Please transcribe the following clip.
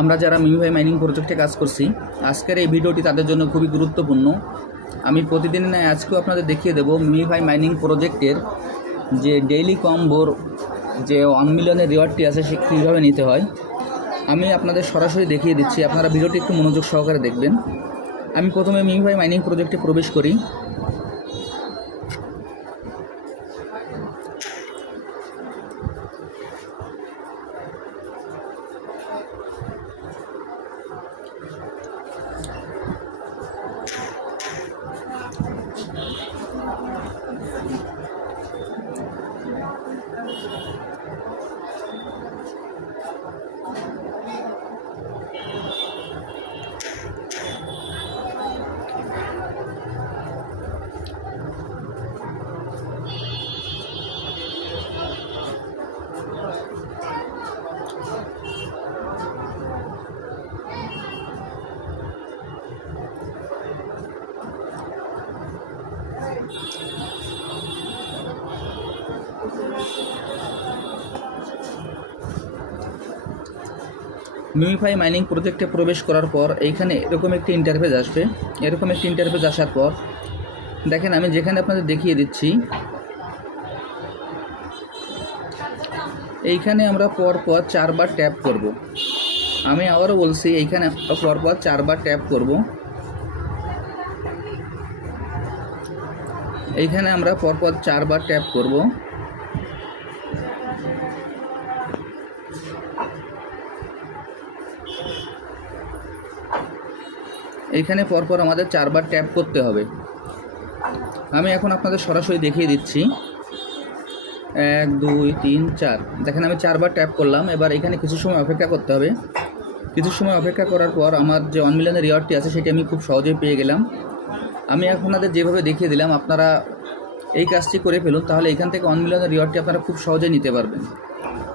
আমরা যারা মিমিভাই মাইনিং প্রজেক্টে কাজ করছি, আজকের এই ভিডিওটি তাদের জন্য খুবই গুরুত্বপূর্ণ। আমি প্রতিদিন আজকেও আপনাদের দেখিয়ে দেবো মিমিভাই মাইনিং প্রজেক্টের যে ডেইলি কম্বোর যে ওয়ান মিলিয়নের রিওয়ার্ডটি আছে, সে কীভাবে নিতে হয়। আমি আপনাদের সরাসরি দেখিয়ে দিচ্ছি, আপনারা ভিডিওটি একটু মনোযোগ সহকারে দেখবেন। আমি প্রথমে মিমিভাই মাইনিং প্রজেক্টে প্রবেশ করি। よし。মিমিফাই মাইনিং প্রজেক্টে প্রবেশ করার পর এইখানে এরকম একটি ইন্টারফেস আসবে। এরকম একটি ইন্টারফেস আসার পর, দেখেন আমি যেখানে আপনাদের দেখিয়ে দিচ্ছি, এইখানে আমরা পরপর চারবার ট্যাপ করব। আমি আবারও বলছি, এইখানে পরপর চারবার ট্যাপ করব। এইখানে আমরা পরপর চারবার ট্যাপ করব। এইখানে পরপর আমাদের চারবার ট্যাপ করতে হবে। আমি এখন আপনাদের সরাসরি দেখিয়ে দিচ্ছি। এক, দুই, তিন, চার। দেখেন আমি চারবার ট্যাপ করলাম। এবার এখানে কিছু সময় অপেক্ষা করতে হবে। কিছু সময় অপেক্ষা করার পর আমার যে ওয়ান মিলিয়নের রিওয়ার্ডটি আছে, সেটি আমি খুব সহজেই পেয়ে গেলাম। আমি আপনাদের যেভাবে দেখিয়ে দিলাম, আপনারা এই কাজটি করে ফেলুন, তাহলে এখান থেকে ওয়ান মিলিয়নের রিওয়ার্ডটি আপনারা খুব সহজেই নিতে পারবেন।